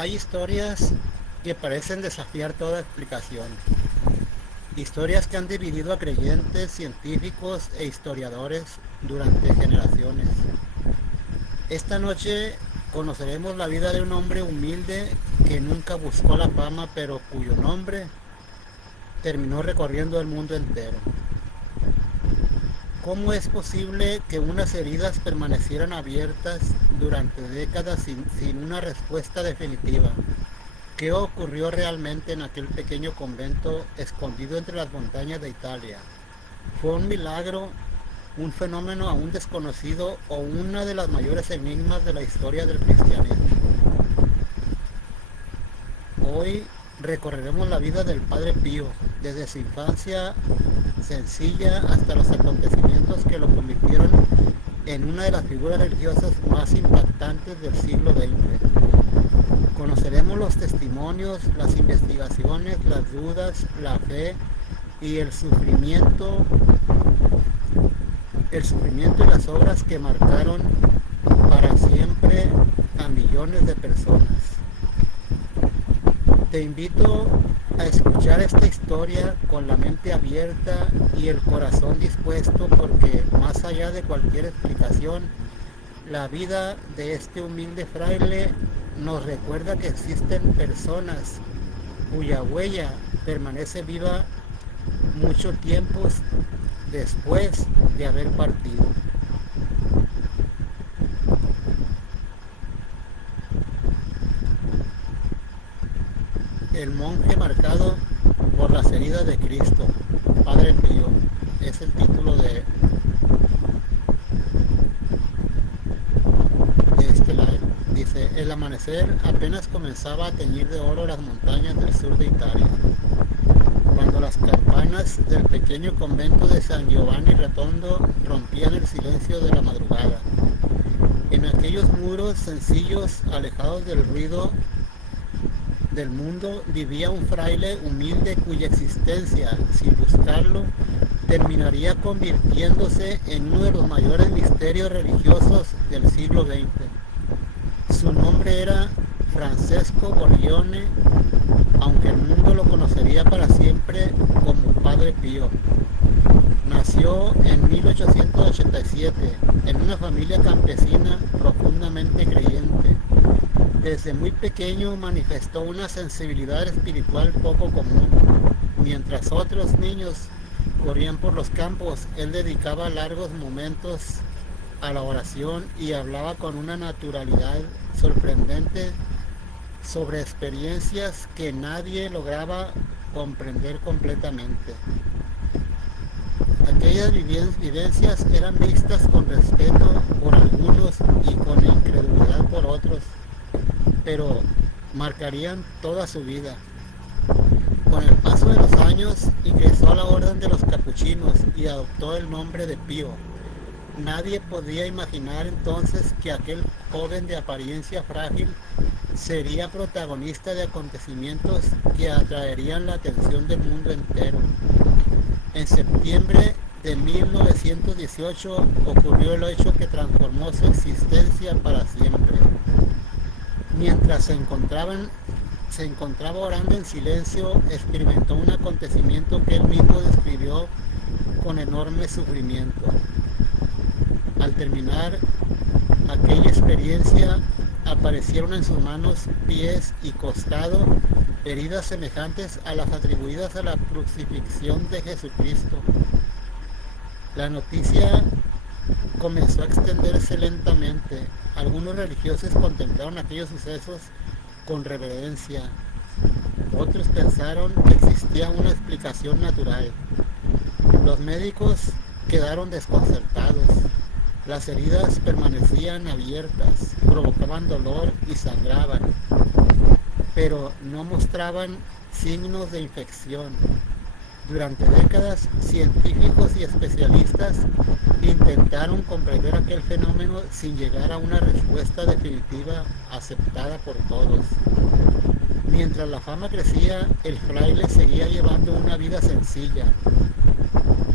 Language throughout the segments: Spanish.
Hay historias que parecen desafiar toda explicación. Historias que han dividido a creyentes, científicos e historiadores durante generaciones. Esta noche conoceremos la vida de un hombre humilde que nunca buscó la fama, pero cuyo nombre terminó recorriendo el mundo entero. ¿Cómo es posible que unas heridas permanecieran abiertas durante décadas sin una respuesta definitiva? ¿Qué ocurrió realmente en aquel pequeño convento escondido entre las montañas de Italia? ¿Fue un milagro, un fenómeno aún desconocido o una de las mayores enigmas de la historia del cristianismo? Hoy recorreremos la vida del Padre Pío, desde su infancia sencilla hasta los acontecimientos que lo convirtieron en una de las figuras religiosas más impactantes del siglo XX. Conoceremos los testimonios, las investigaciones, las dudas, la fe y el sufrimiento y las obras que marcaron para siempre a millones de personas. Te invito a escuchar esta historia con la mente abierta y el corazón dispuesto, porque más allá de cualquier explicación, la vida de este humilde fraile nos recuerda que existen personas cuya huella permanece viva mucho tiempo después de haber partido. El monje marcado por las heridas de Cristo, Padre Pío, es el título de este live. Dice: el amanecer apenas comenzaba a teñir de oro las montañas del sur de Italia, cuando las campanas del pequeño convento de San Giovanni Rotondo rompían el silencio de la madrugada. En aquellos muros sencillos, alejados del ruido del mundo, vivía un fraile humilde cuya existencia, sin buscarlo, terminaría convirtiéndose en uno de los mayores misterios religiosos del siglo XX. Su nombre era Francesco Borgione, aunque el mundo lo conocería para siempre como Padre Pío. Nació en 1887 en una familia campesina profundamente creyente. Desde muy pequeño manifestó una sensibilidad espiritual poco común. Mientras otros niños corrían por los campos, él dedicaba largos momentos a la oración y hablaba con una naturalidad sorprendente sobre experiencias que nadie lograba comprender completamente. Aquellas vivencias eran vistas con respeto por algunos y con incredulidad por otros, pero marcarían toda su vida. Con el paso de los años ingresó a la orden de los capuchinos y adoptó el nombre de Pío. Nadie podía imaginar entonces que aquel joven de apariencia frágil sería protagonista de acontecimientos que atraerían la atención del mundo entero. En septiembre de 1918 ocurrió el hecho que transformó su existencia para siempre. Mientras se encontraba orando en silencio, experimentó un acontecimiento que él mismo describió con enorme sufrimiento. Al terminar aquella experiencia, aparecieron en sus manos, pies y costado heridas semejantes a las atribuidas a la crucifixión de Jesucristo. La noticia comenzó a extenderse lentamente. Algunos religiosos contemplaron aquellos sucesos con reverencia. Otros pensaron que existía una explicación natural. Los médicos quedaron desconcertados. Las heridas permanecían abiertas, provocaban dolor y sangraban, pero no mostraban signos de infección. Durante décadas, científicos y especialistas intentaron comprender aquel fenómeno sin llegar a una respuesta definitiva aceptada por todos. Mientras la fama crecía, el fraile seguía llevando una vida sencilla.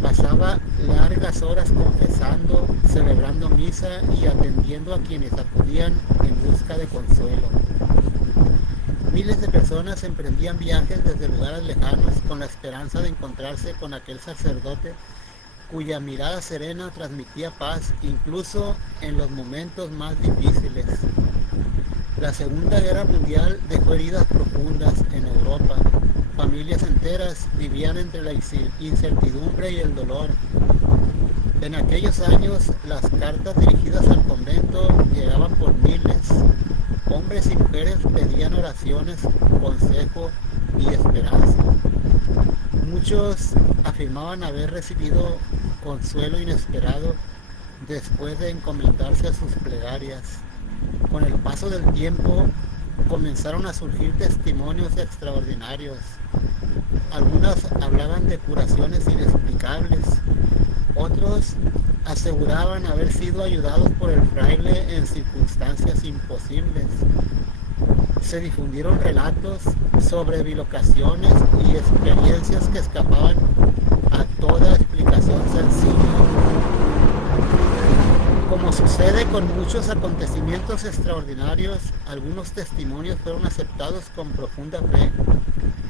Pasaba largas horas confesando, celebrando misa y atendiendo a quienes acudían en busca de consuelo. Miles de personas emprendían viajes desde lugares lejanos con la esperanza de encontrarse con aquel sacerdote cuya mirada serena transmitía paz incluso en los momentos más difíciles. La Segunda Guerra Mundial dejó heridas profundas en Europa. Familias enteras vivían entre la incertidumbre y el dolor. En aquellos años, las cartas dirigidas al convento llegaban por miles. Hombres y mujeres pedían oraciones, consejo y esperanza. Muchos afirmaban haber recibido consuelo inesperado después de encomendarse a sus plegarias. Con el paso del tiempo comenzaron a surgir testimonios extraordinarios. Algunas hablaban de curaciones inexplicables. Otros aseguraban haber sido ayudados por el fraile en circunstancias imposibles. Se difundieron relatos sobre bilocaciones y experiencias que escapaban a toda explicación sencilla. Como sucede con muchos acontecimientos extraordinarios, algunos testimonios fueron aceptados con profunda fe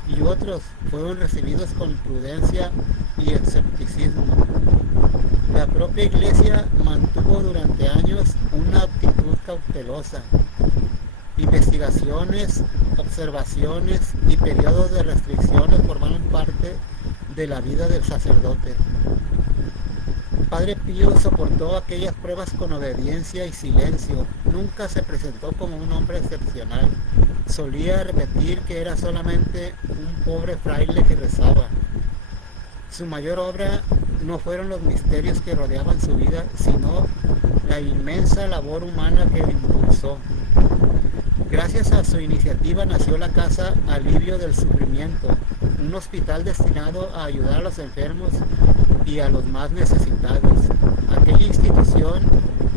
y otros fueron recibidos con prudencia y escepticismo. La propia Iglesia mantuvo durante años una actitud cautelosa. Investigaciones, observaciones y periodos de restricciones formaron parte de la vida del sacerdote. Padre Pío soportó aquellas pruebas con obediencia y silencio. Nunca se presentó como un hombre excepcional. Solía repetir que era solamente un pobre fraile que rezaba. Su mayor obra no fueron los misterios que rodeaban su vida, sino la inmensa labor humana que impulsó. Gracias a su iniciativa nació la Casa Alivio del Sufrimiento, un hospital destinado a ayudar a los enfermos y a los más necesitados. Aquella institución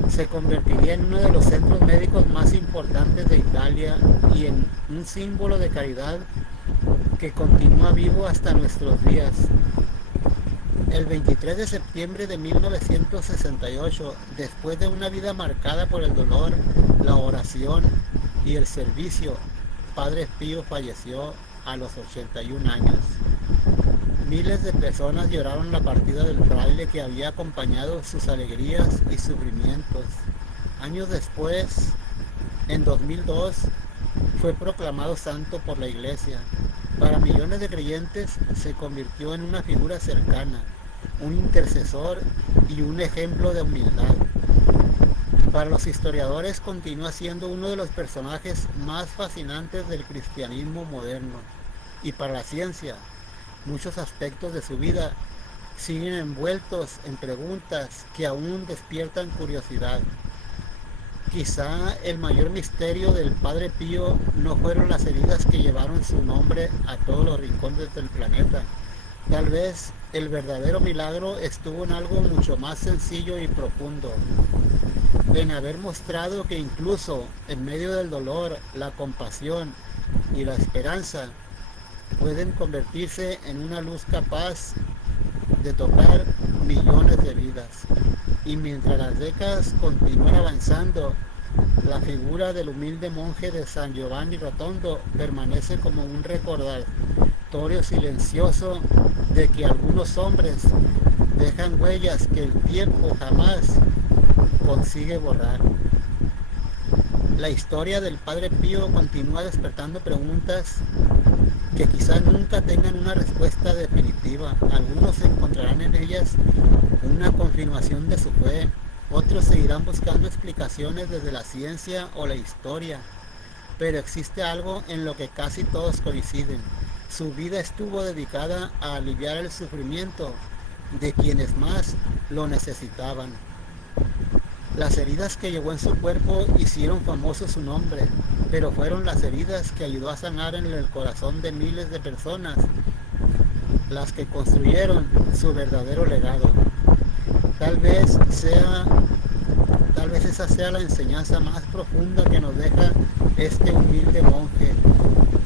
se convertiría en uno de los centros médicos más importantes de Italia y en un símbolo de caridad que continúa vivo hasta nuestros días. El 23 de septiembre de 1968, después de una vida marcada por el dolor, la oración y el servicio, Padre Pío falleció a los 81 años. Miles de personas lloraron la partida del fraile que había acompañado sus alegrías y sufrimientos. Años después, en 2002, fue proclamado santo por la Iglesia. Para millones de creyentes se convirtió en una figura cercana, un intercesor y un ejemplo de humildad. Para los historiadores continúa siendo uno de los personajes más fascinantes del cristianismo moderno. Y para la ciencia, muchos aspectos de su vida siguen envueltos en preguntas que aún despiertan curiosidad. Quizá el mayor misterio del Padre Pío no fueron las heridas que llevaron su nombre a todos los rincones del planeta. Tal vez el verdadero milagro estuvo en algo mucho más sencillo y profundo, en haber mostrado que incluso en medio del dolor, la compasión y la esperanza pueden convertirse en una luz capaz de tocar millones de vidas. Y mientras las décadas continúan avanzando, la figura del humilde monje de San Giovanni Rotondo permanece como un recordatorio silencioso de que algunos hombres dejan huellas que el tiempo jamás consigue borrar. La historia del Padre Pío continúa despertando preguntas que quizá nunca tengan una respuesta definitiva. Algunos encontrarán en ellas una confirmación de su fe, otros seguirán buscando explicaciones desde la ciencia o la historia, pero existe algo en lo que casi todos coinciden. Su vida estuvo dedicada a aliviar el sufrimiento de quienes más lo necesitaban. Las heridas que llevó en su cuerpo hicieron famoso su nombre, pero fueron las heridas que ayudó a sanar en el corazón de miles de personas las que construyeron su verdadero legado. Tal vez esa sea la enseñanza más profunda que nos deja este humilde monje,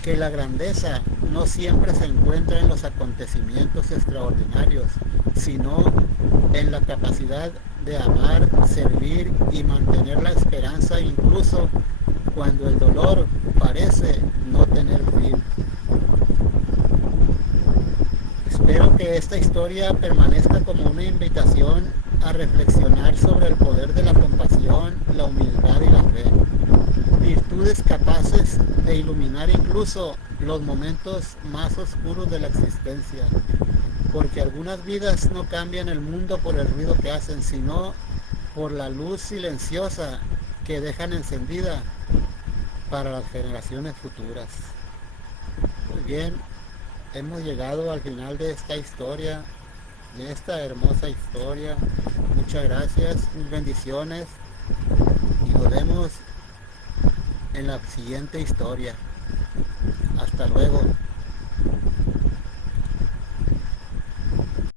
que la grandeza no siempre se encuentra en los acontecimientos extraordinarios, sino en la capacidad de amar, servir y mantener la esperanza incluso cuando el dolor parece no tener fin. Espero que esta historia permanezca como una invitación a reflexionar sobre el poder de la compasión, la humildad y la fe, virtudes capaces de iluminar incluso los momentos más oscuros de la existencia, porque algunas vidas no cambian el mundo por el ruido que hacen, sino por la luz silenciosa que dejan encendida para las generaciones futuras. Muy bien, hemos llegado al final de esta historia, de esta hermosa historia. Muchas gracias, mil bendiciones y nos vemos en la siguiente historia. Hasta luego.